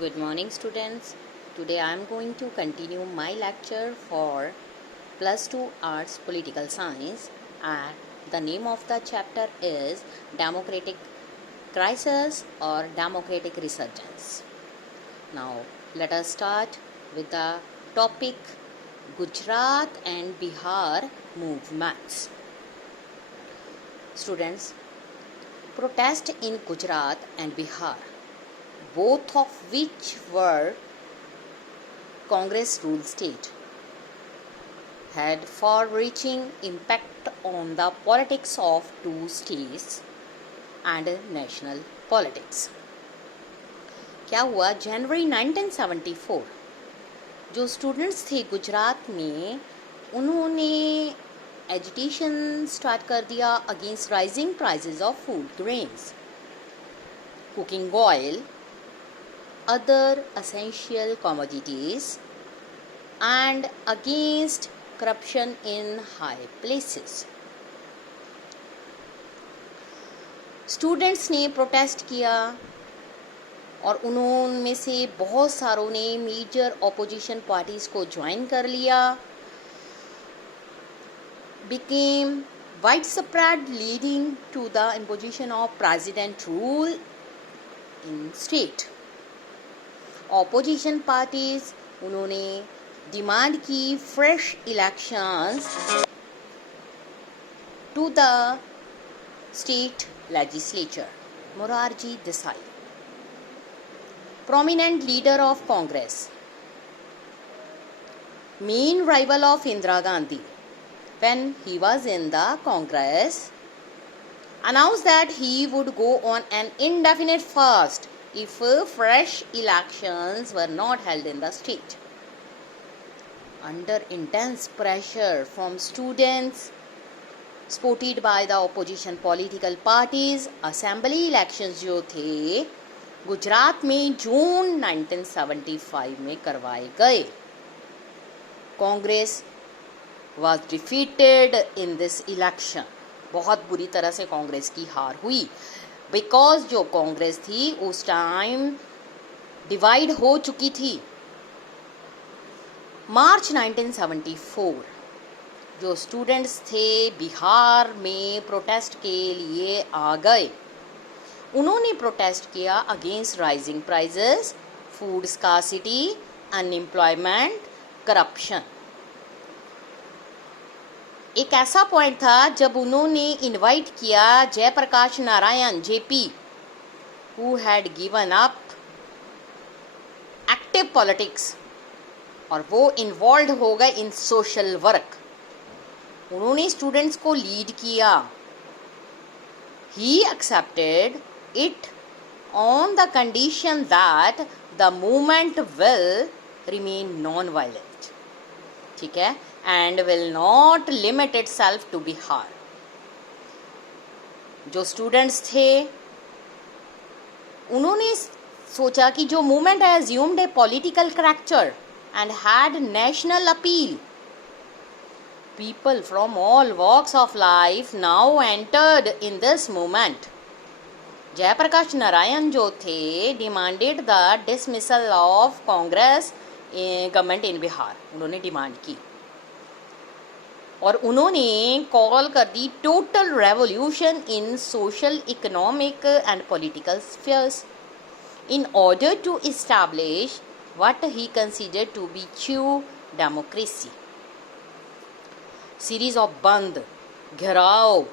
Good morning, students. Today I am going to continue my lecture for Plus 2 Arts Political Science, and the name of the chapter is Democratic Crisis or Democratic Resurgence. Now, let us start with the topic Gujarat and Bihar movements. Students, protest in Gujarat and Bihar, both of which were Congress ruled state, had far-reaching impact on the politics of two states and national politics. क्या हुआ? जनवरी 1974 जो students थे गुजरात में, उन्होंने agitation start कर दिया against rising prices of food grains, cooking oil, other essential commodities, and against corruption in high places. Students ने protest किया और उनमें से बहुत सारों ने मेजर ऑपोजिशन पार्टीज को ज्वाइन कर लिया. became widespread leading to the imposition of president rule in state. Opposition parties उन्होंने डिमांड की fresh elections to the state legislature. Morarji Desai, prominent leader of Congress, main rival of Indira Gandhi when he was in the Congress, announced that he would go on an indefinite fast if fresh elections were not held in the state. Under intense pressure from students, supported by the opposition political parties, assembly elections जो थे गुजरात में जून 1975 में करवाए गए. Congress was defeated in this election. बहुत बुरी तरह से कांग्रेस की हार हुई, बिकॉज जो कांग्रेस थी उस टाइम डिवाइड हो चुकी थी. मार्च 1974 जो स्टूडेंट्स थे बिहार में प्रोटेस्ट के लिए आ गए. उन्होंने प्रोटेस्ट किया against rising prices, food scarcity, unemployment, corruption. एक ऐसा पॉइंट था जब उन्होंने इनवाइट किया Jayaprakash Narayan JP, who had given up active politics, और वो इन्वॉल्व हो गए इन सोशल वर्क. उन्होंने स्टूडेंट्स को लीड किया. He accepted it on the condition that the movement will remain non violent, ठीक है, and will not limit itself to Bihar. जो स्टूडेंट्स थे उन्होंने सोचा कि जो मूवमेंट है assumed a political character and had national appeal. People from all walks of life now entered in this movement. Jayaprakash Narayan जो थे demanded the dismissal of Congress government in Bihar. उन्होंने डिमांड की और उन्होंने कॉल कर दी total revolution in social, economic and political spheres in order to establish what he considered to be true democracy. Series of bandh, gherao,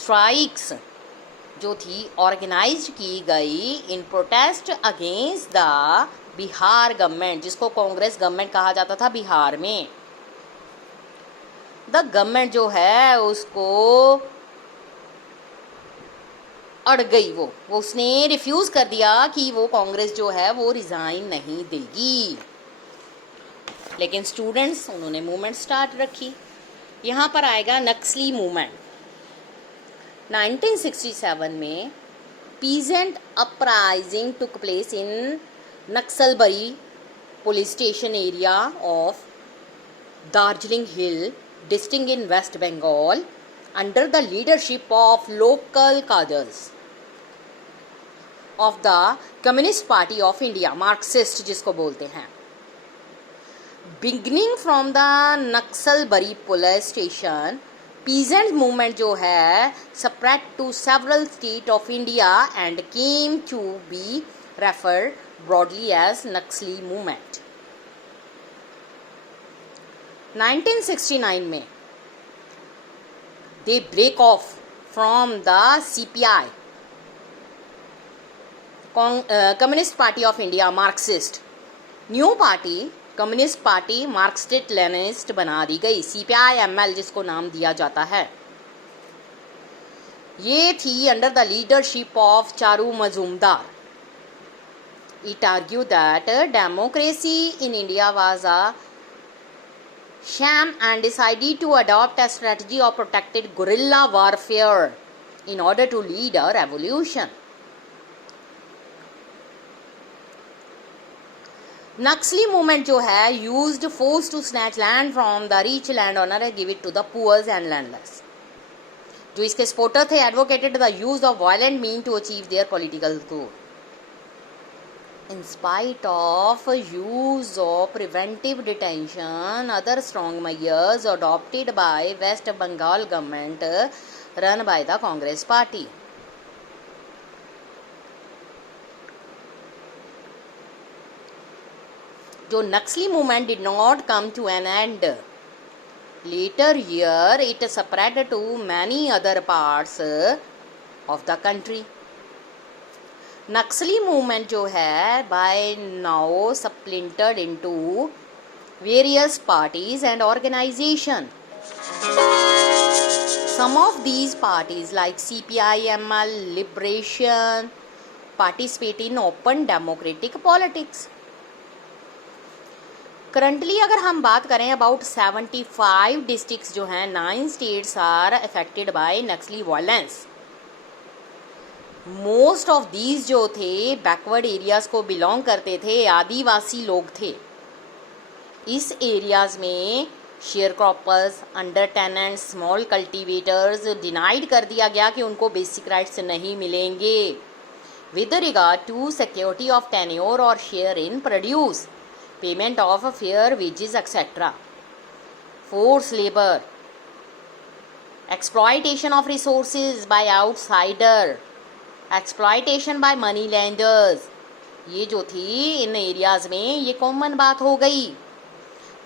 strikes जो थी organise की गई in protest against the Bihar government, जिसको कांग्रेस गवर्नमेंट कहा जाता था बिहार में. द गवर्नमेंट जो है उसको अड़ गई, वो उसने रिफ्यूज कर दिया कि वो कांग्रेस जो है वो रिजाइन नहीं देगी. लेकिन स्टूडेंट्स उन्होंने मूवमेंट स्टार्ट रखी. यहाँ पर आएगा नक्सली मूवमेंट. 1967 में peasant uprising took place in Naxalbari police station area of Darjeeling hill district in West Bengal under the leadership of local cadres. Of the communist party of India, Marxist जिसको बोलते हैं। Beginning from the Naxalbari police station, peasant movement जो है spread to several state of India and came to be referred broadly as Naxali movement. 1969 में they break off from the CPI, Communist Party of India, Marxist। New party communist party Marxist Leninist बना दी गई, CPI-ML जिसको नाम दिया जाता है। ये थी under the leadership of Charu Majumdar. It argued that democracy in India was a sham and decided to adopt a strategy of protected guerrilla warfare in order to lead a revolution। Naxali movement जो है used force to snatch land from the rich land owner and give it to the poors and landless. जो इसके supporter थे advocated the use of violent mean to achieve their political goal. In spite of use of preventive detention, other strong measures adopted by West Bengal government run by the Congress party। जो नक्सली movement did not come to an end। Later year it spread to many other parts of the country। Naxali movement जो है by now splintered into various parties and organisation. Some of these parties like CPI-ML liberation participate in open democratic politics. Currently अगर हम बात करें about 75 districts जो हैं, 9 states are affected by Naxali violence. Most of these जो थे backward areas को belong करते थे, आदिवासी लोग थे। इस एरियाज में share croppers, under tenants, small cultivators denied कर दिया गया कि उनको बेसिक राइट्स नहीं मिलेंगे with regard to security of tenure और share in produce, payment of fair wages etcetera, force labour, exploitation of resources by outsider, exploitation by money lenders. ये जो थी इन एरियाज में ये कॉमन बात हो गई,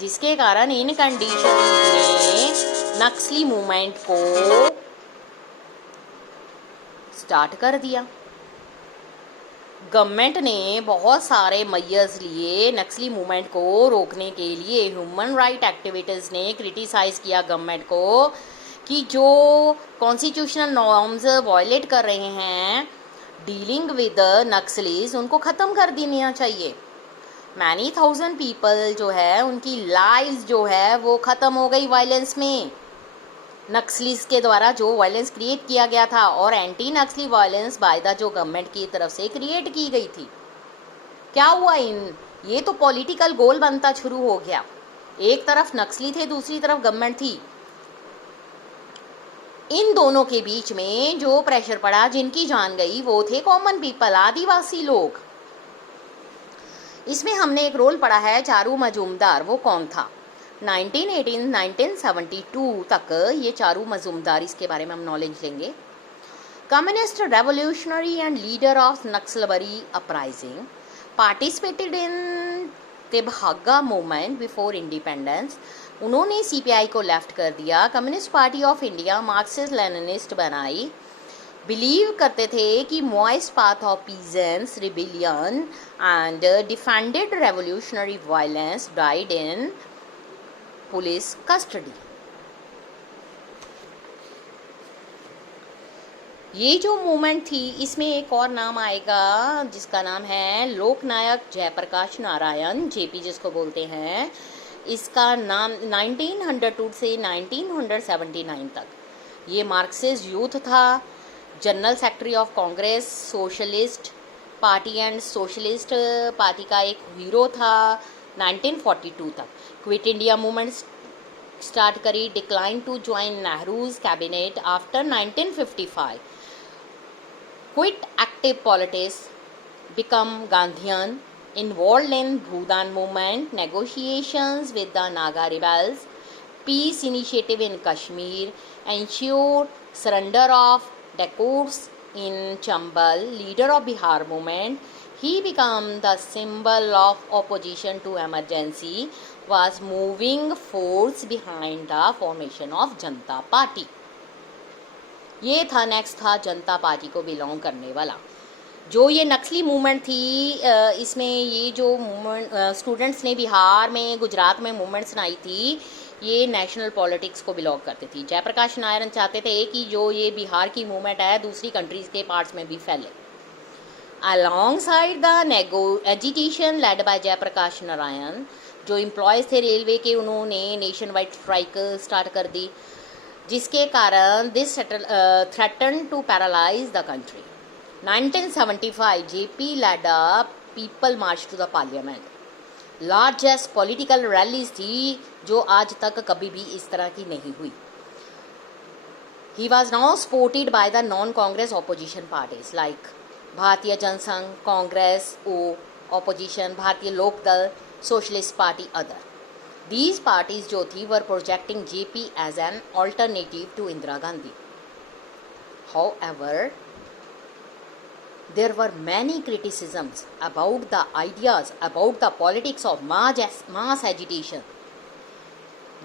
जिसके कारण इन कंडीशन ने नक्सली मूवमेंट को स्टार्ट कर दिया। गवर्नमेंट ने बहुत सारे मेजर्स लिए नक्सली मूवमेंट को रोकने के लिए। ह्यूमन राइट एक्टिविटीज़ ने क्रिटिसाइज किया गवर्नमेंट को कि जो कॉन्स्टिट्यूशनल नॉर्म्स वायलेट कर रहे हैं डीलिंग विद नक्सलीज, उनको ख़त्म कर देना चाहिए। मैनी थाउजेंड पीपल जो है उनकी लाइव्स जो है वो ख़त्म हो गई वायलेंस में, नक्सलीज के द्वारा जो वायलेंस क्रिएट किया गया था और anti Naxali violence by the जो गवर्नमेंट की तरफ से क्रिएट की गई थी। क्या हुआ ये तो पॉलिटिकल गोल बनता शुरू हो गया। एक तरफ नक्सली थे, दूसरी तरफ गवर्नमेंट थी। इन दोनों के बीच में जो प्रेशर पड़ा, जिनकी जान गई, वो थे कॉमन पीपल, आदिवासी लोग। इसमें हमने एक रोल पढ़ा है चारू मजूमदार। वो कौन था? 1972 तक ये चारू मजूमदार, इसके बारे में हम नॉलेज लेंगे। Communist revolutionary and leader of Naxalbari uprising, participated in Tebhaga movement before independence. उन्होंने CPI को लेफ्ट कर दिया, communist party of India Marxist Leninist बनाई। बिलीव करते थे कि Maoist path of peasants rebellion and defended revolutionary violence died in police custody. ये जो मूवमेंट थी इसमें एक और नाम आएगा जिसका नाम है लोकनायक जयप्रकाश नारायण, JP जिसको बोलते हैं। इसका नाम 1902 से 1979 तक ये मार्क्सिस्ट यूथ था, general secretary of Congress, socialist party and socialist party का एक हीरो था 1942 तक। क्विट इंडिया मूवमेंट स्टार्ट करी, decline to join Nehru's cabinet after 1955, quit active politics become Gandhian, involved in Bhutan movement, negotiations with the Naga rebels, peace initiative in Kashmir, ensured surrender of Dakotas in Chambal, leader of Bihar movement. He became the symbol of opposition to emergency, was moving force behind the formation of Janata party. ये था next था जनता party को belong करने वाला. जो ये नक्सली movement थी, इसमें ये जो मूवमेंट स्टूडेंट्स ने बिहार में गुजरात में मूवमेंट्स बनाई थी, ये नेशनल पॉलिटिक्स को बिलोंग करती थी. जयप्रकाश नारायण चाहते थे कि जो ये बिहार की मूवमेंट है दूसरी कंट्रीज़ के पार्ट्स में भी फैले. Alongside the agitation led by Jayaprakash Narayan, जो एम्प्लॉयज़ थे रेलवे के, उन्होंने नेशन वाइड स्ट्राइक स्टार्ट कर दी, जिसके कारण this threaten to paralyse the country. 1975 JP led a people march to the parliament. Largest political rallies थी जो आज तक कभी भी इस तरह की नहीं हुई. He was now supported by the non-Congress opposition parties like भारतीय Jansangh, Congress O opposition, Bharatiya Lokdal, socialist party other. These parties जो थी were projecting JP as an alternative to Indira Gandhi. However, there were many criticisms about the ideas, about the politics of mass agitation.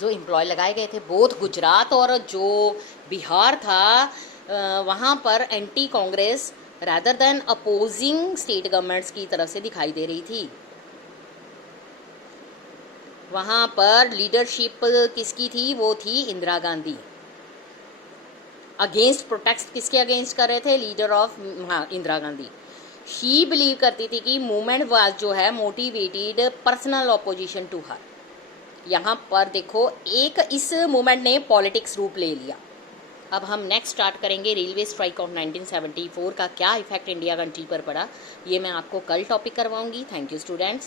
जो employ लगाए गए थे both Gujarat और जो बिहार था, वहाँ पर anti Congress rather than opposing state governments की तरफ से दिखाई दे रही थी. वहाँ पर लीडरशिप किसकी थी? वो थी इंदिरा गांधी. अगेंस्ट प्रोटेस्ट किसके अगेंस्ट कर रहे थे? Leader of Indira Gandhi. She believe करती थी कि मूवमेंट वाज जो है motivated personal opposition to her. यहाँ पर देखो एक इस मूवमेंट ने पॉलिटिक्स रूप ले लिया. अब हम नेक्स्ट स्टार्ट करेंगे रेलवे स्ट्राइक ऑफ 1974 का क्या इफेक्ट इंडिया कंट्री पर पड़ा. ये मैं आपको कल टॉपिक करवाऊंगी. Thank you students.